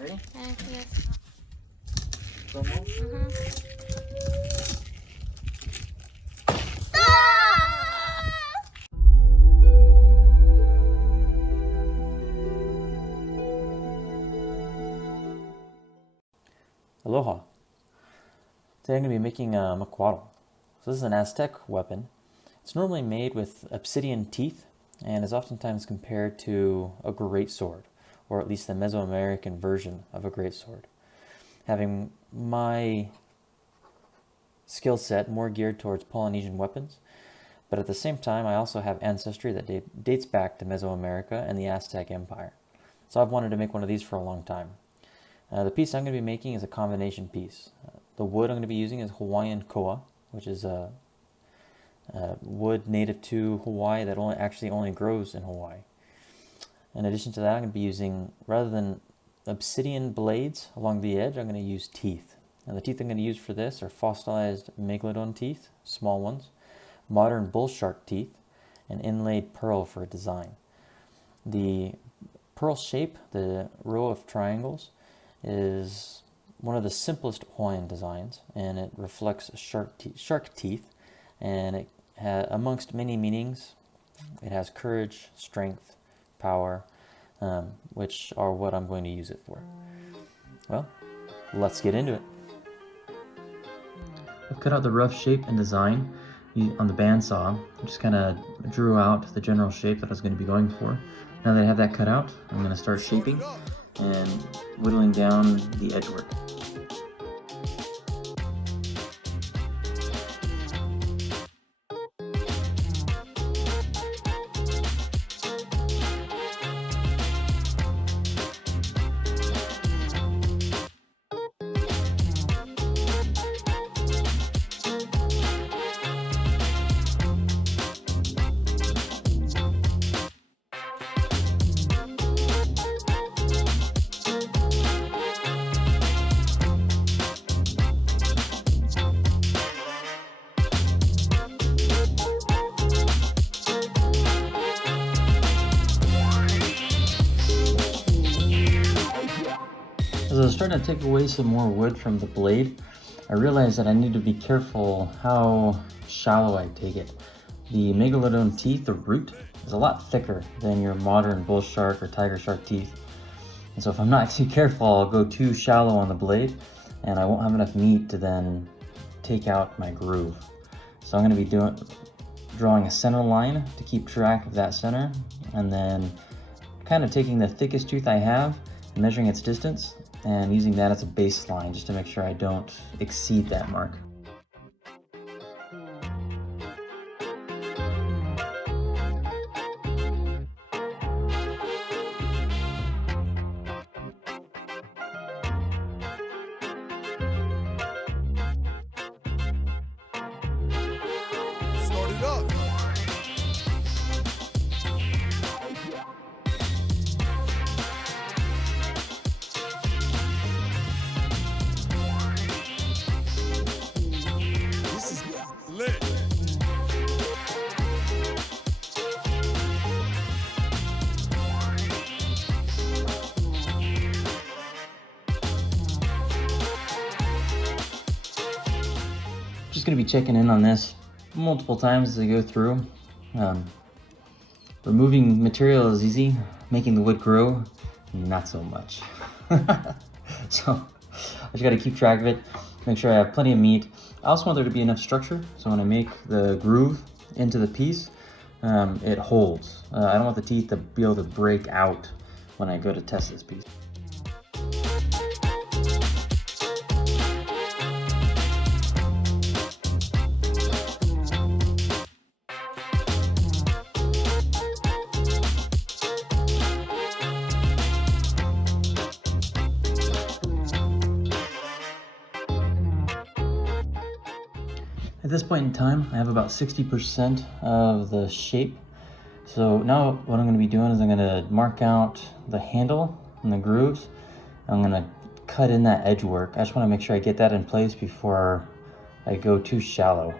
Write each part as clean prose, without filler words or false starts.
Ready? Yes. Slow mo. Aloha. Today I'm going to be making a Macuahuitl. So this is an Aztec weapon. It's normally made with obsidian teeth and is oftentimes compared to a greatsword, or at least the Mesoamerican version of a greatsword. Having my skill set more geared towards Polynesian weapons, but at the same time I also have ancestry that dates back to Mesoamerica and the Aztec Empire. So I've wanted to make one of these for a long time. The piece I'm going to be making is a combination piece. The wood I'm going to be using is Hawaiian Koa, which is a wood native to Hawaii that only grows in Hawaii. In addition to that, I'm going to be using, rather than obsidian blades along the edge, I'm going to use teeth. And the teeth I'm going to use for this are fossilized Megalodon teeth, small ones, modern bull shark teeth, and inlaid pearl for a design. The pearl shape, the row of triangles, is one of the simplest Hawaiian designs, and it reflects shark teeth, and it amongst many meanings, it has courage, strength, power, which are what I'm going to use it for. Well, let's get into it. I've cut out the rough shape and design on the bandsaw. I just kind of drew out the general shape that I was going to be going for. Now that I have that cut out, I'm going to start shaping and whittling down the edge work. As I was starting to take away some more wood from the blade, I realized that I need to be careful how shallow I take it. The Megalodon teeth, the root, is a lot thicker than your modern bull shark or tiger shark teeth. And so if I'm not too careful, I'll go too shallow on the blade and I won't have enough meat to then take out my groove. So I'm going to be drawing a center line to keep track of that center, and then kind of taking the thickest tooth I have and measuring its distance and using that as a baseline just to make sure I don't exceed that mark. Start it up. This is lit. Just going to be checking in on this multiple times as I go through. Removing material is easy, making the wood grow, not so much. So I just got to keep track of it, make sure I have plenty of meat. I also want there to be enough structure, so when I make the groove into the piece, it holds. I don't want the teeth to be able to break out when I go to test this piece. At this point in time, I have about 60% of the shape. So now what I'm going to be doing is I'm going to mark out the handle and the grooves. I'm going to cut in that edge work. I just want to make sure I get that in place before I go too shallow.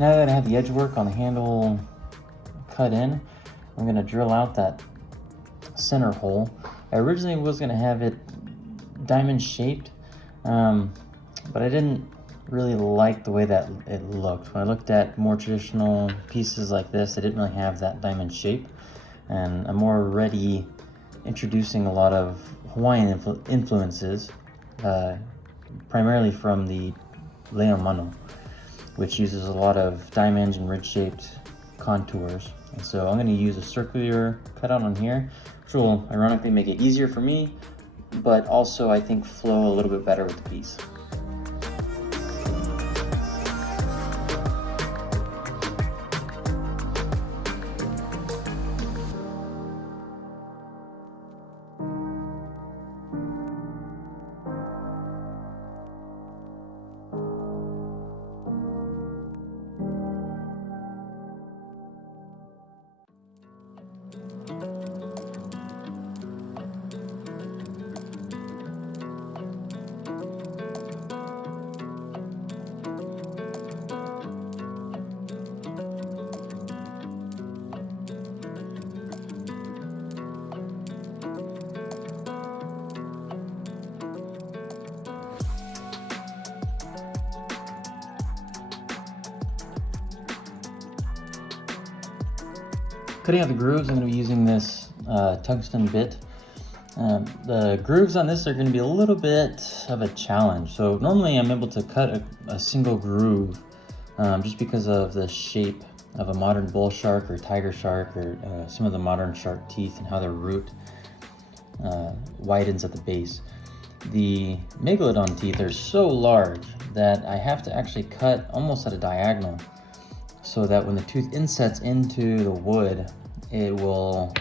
Now that I have the edge work on the handle cut in, I'm going to drill out that center hole. I originally was going to have it diamond shaped, but I didn't really like the way that it looked. When I looked at more traditional pieces like this, I didn't really have that diamond shape, and I'm already introducing a lot of Hawaiian influences, primarily from the Leiomano, which uses a lot of diamond and ridge-shaped contours. And so I'm going to use a circular cutout on here, which will ironically make it easier for me, but also I think flow a little bit better with the piece. Cutting out the grooves, I'm going to be using this tungsten bit. The grooves on this are going to be a little bit of a challenge. So normally I'm able to cut a single groove just because of the shape of a modern bull shark or tiger shark, or some of the modern shark teeth and how their root widens at the base. The Megalodon teeth are so large that I have to actually cut almost at a diagonal, so that when the tooth insets into the wood, it will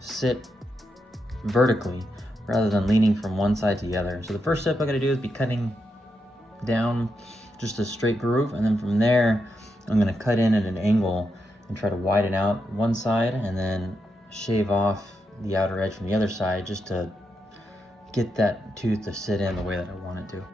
sit vertically rather than leaning from one side to the other. So the first step I'm going to do is be cutting down just a straight groove, and then from there I'm going to cut in at an angle and try to widen out one side and then shave off the outer edge from the other side, just to get that tooth to sit in the way that I want it to.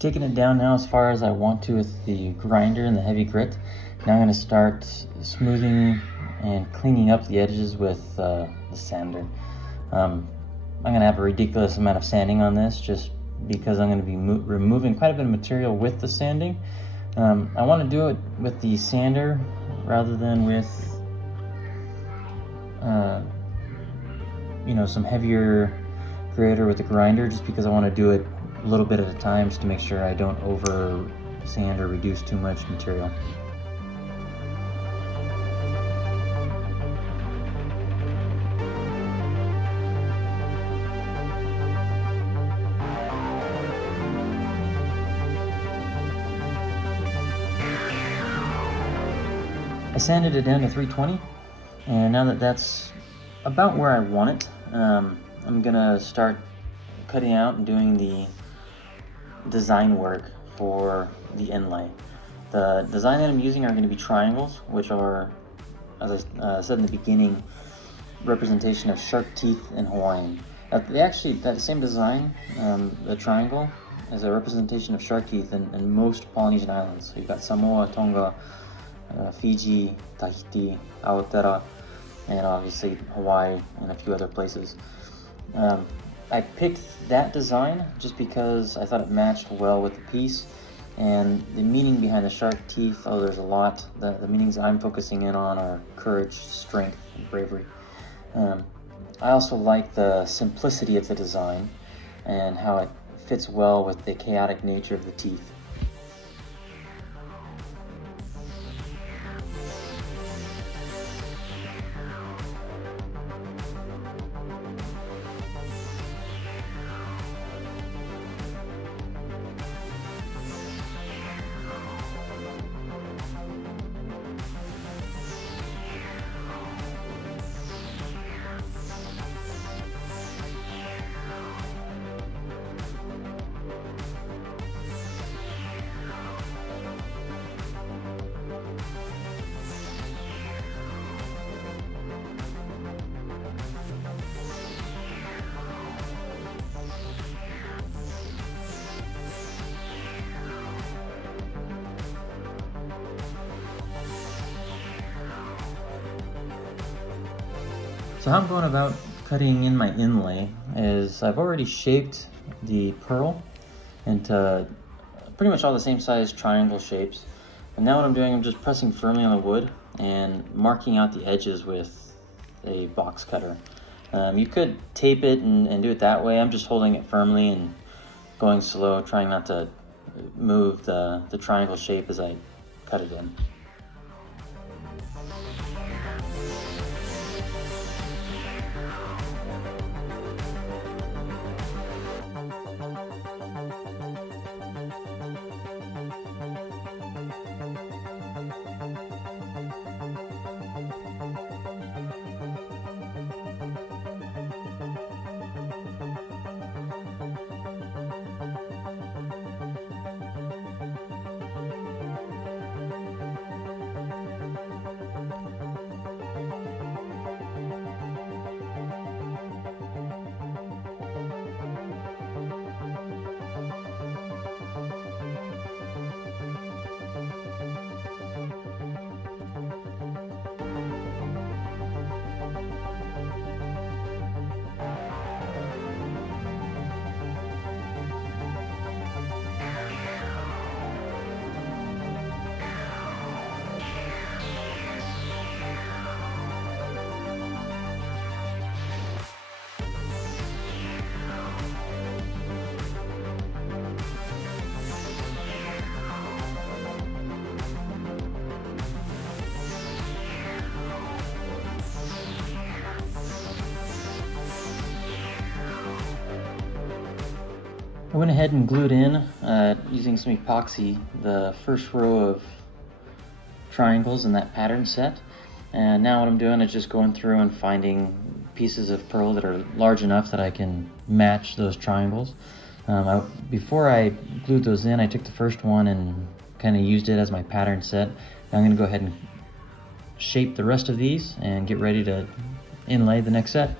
Taking it down now as far as I want to with the grinder and the heavy grit. Now I'm going to start smoothing and cleaning up the edges with the sander. I'm going to have a ridiculous amount of sanding on this, just because I'm going to be removing quite a bit of material with the sanding. I want to do it with the sander rather than with some heavier grit or with the grinder, just because I want to do it a little bit at a time, just to make sure I don't over sand or reduce too much material. I sanded it down to 320, and now that that's about where I want it, I'm gonna start cutting out and doing the design work for the inlay. The design that I'm using are going to be triangles, which are, as I said in the beginning, representation of shark teeth in Hawaiian. That same design, the triangle, is a representation of shark teeth in most Polynesian islands. So you've got Samoa, Tonga, Fiji, Tahiti, Aotearoa, and obviously Hawaii and a few other places. I picked that design just because I thought it matched well with the piece, and the meaning behind the shark teeth, oh, there's a lot. The meanings I'm focusing in on are courage, strength, and bravery. I also like the simplicity of the design and how it fits well with the chaotic nature of the teeth. So how I'm going about cutting in my inlay is I've already shaped the pearl into pretty much all the same size triangle shapes. And now what I'm doing, I'm just pressing firmly on the wood and marking out the edges with a box cutter. You could tape it and do it that way. I'm just holding it firmly and going slow, trying not to move the triangle shape as I cut it in. I went ahead and glued in, using some epoxy, the first row of triangles in that pattern set. And now what I'm doing is just going through and finding pieces of pearl that are large enough that I can match those triangles. Before I glued those in, I took the first one and kind of used it as my pattern set. Now I'm going to go ahead and shape the rest of these and get ready to inlay the next set.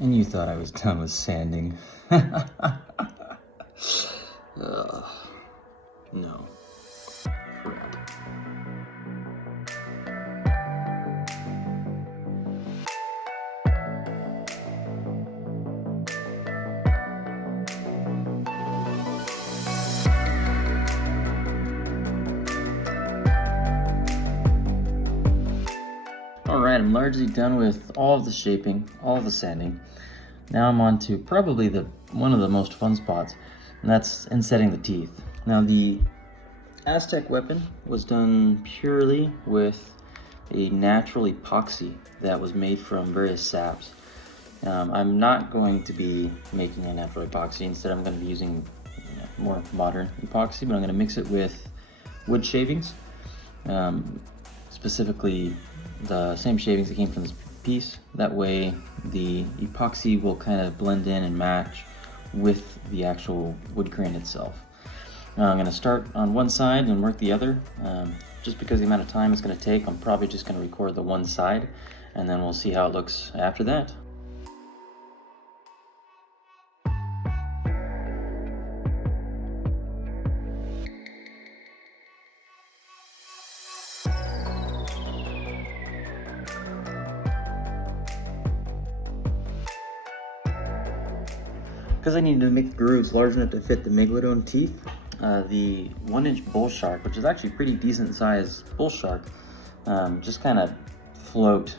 And you thought I was done with sanding. No. Crap. Alright, I'm largely done with all of the shaping, all of the sanding. Now I'm on to probably one of the most fun spots, and that's insetting the teeth. Now the Aztec weapon was done purely with a natural epoxy that was made from various saps. I'm not going to be making a natural epoxy. Instead, I'm going to be using more modern epoxy, but I'm going to mix it with wood shavings, specifically the same shavings that came from this piece. That way the epoxy will kind of blend in and match with the actual wood grain itself. Now I'm going to start on one side and work the other. Just because of the amount of time it's going to take, I'm probably just going to record the one side, and then we'll see how it looks after that. Because I needed to make the grooves large enough to fit the Megalodon teeth, the 1-inch bull shark, which is actually a pretty decent sized bull shark, just kind of float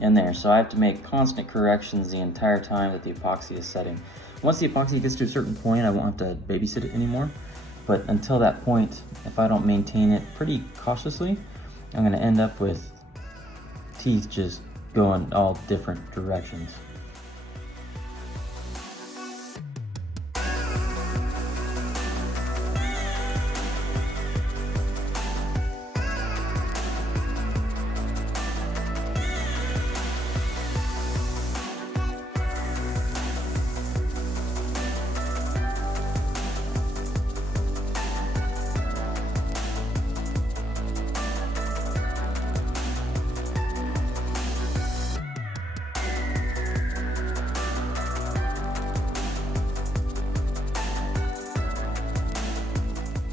in there. So I have to make constant corrections the entire time that the epoxy is setting. Once the epoxy gets to a certain point, I won't have to babysit it anymore. But until that point, if I don't maintain it pretty cautiously, I'm going to end up with teeth just going all different directions.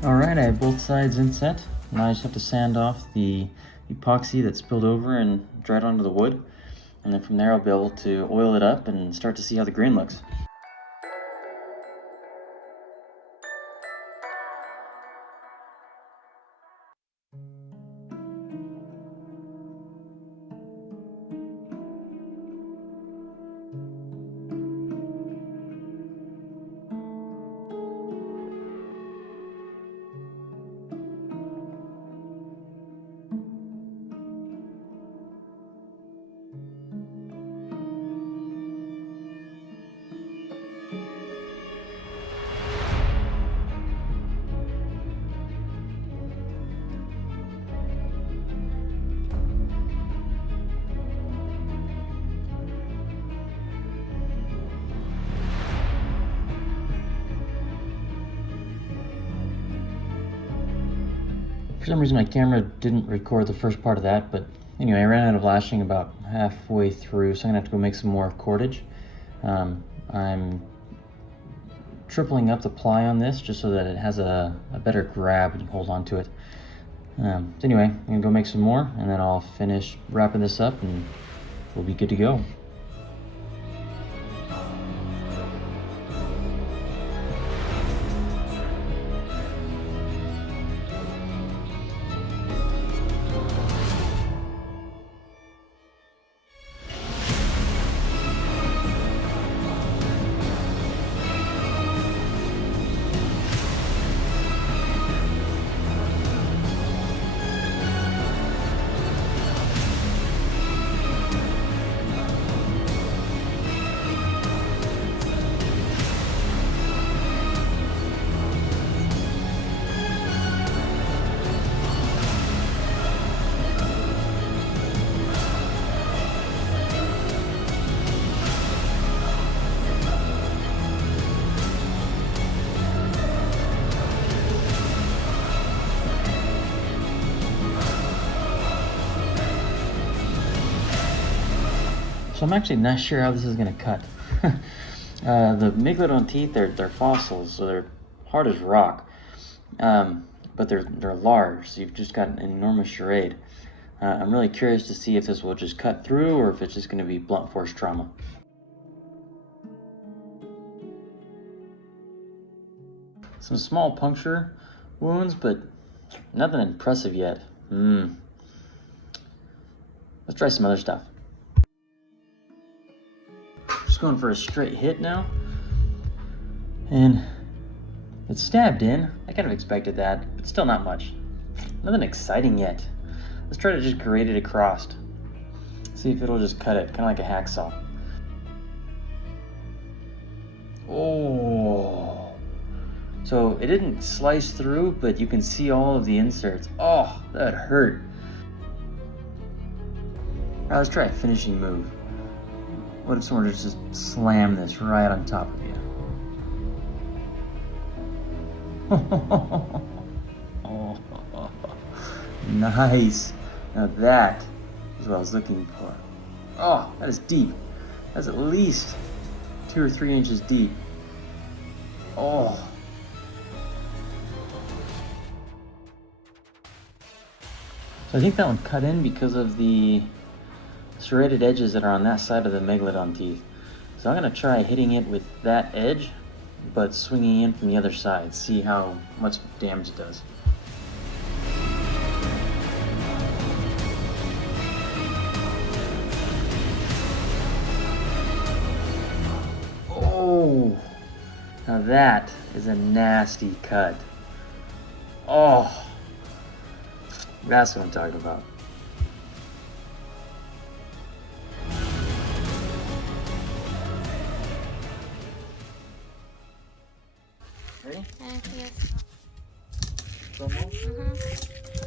Alright, I have both sides inset. Now I just have to sand off the epoxy that spilled over and dried onto the wood. And then from there I'll be able to oil it up and start to see how the grain looks. For some reason my camera didn't record the first part of that, but anyway, I ran out of lashing about halfway through, so I'm gonna have to go make some more cordage. I'm tripling up the ply on this just so that it has a better grab and hold on to it. So anyway, I'm gonna go make some more, and then I'll finish wrapping this up and we'll be good to go. I'm actually not sure how this is going to cut. The Megalodon teeth, they're fossils, so they're hard as rock. But they're large, so you've just got an enormous charade. I'm really curious to see if this will just cut through or if it's just going to be blunt force trauma. Some small puncture wounds, but nothing impressive yet. Let's try some other stuff. Just going for a straight hit now. And it's stabbed in. I kind of expected that, but still not much. Nothing exciting yet. Let's try to just grate it across. See if it'll just cut it, kind of like a hacksaw. Oh. So it didn't slice through, but you can see all of the inserts. Oh, that hurt. All right, let's try a finishing move. What if someone just slammed this right on top of you? Oh, nice. Now that is what I was looking for. Oh, that is deep. That's at least 2 or 3 inches deep. Oh. So I think that one cut in because of the serrated edges that are on that side of the Megalodon teeth. So I'm gonna try hitting it with that edge, but swinging in from the other side. See how much damage it does. Oh, now that is a nasty cut. Oh, that's what I'm talking about. Ready? Yes. Slow mo.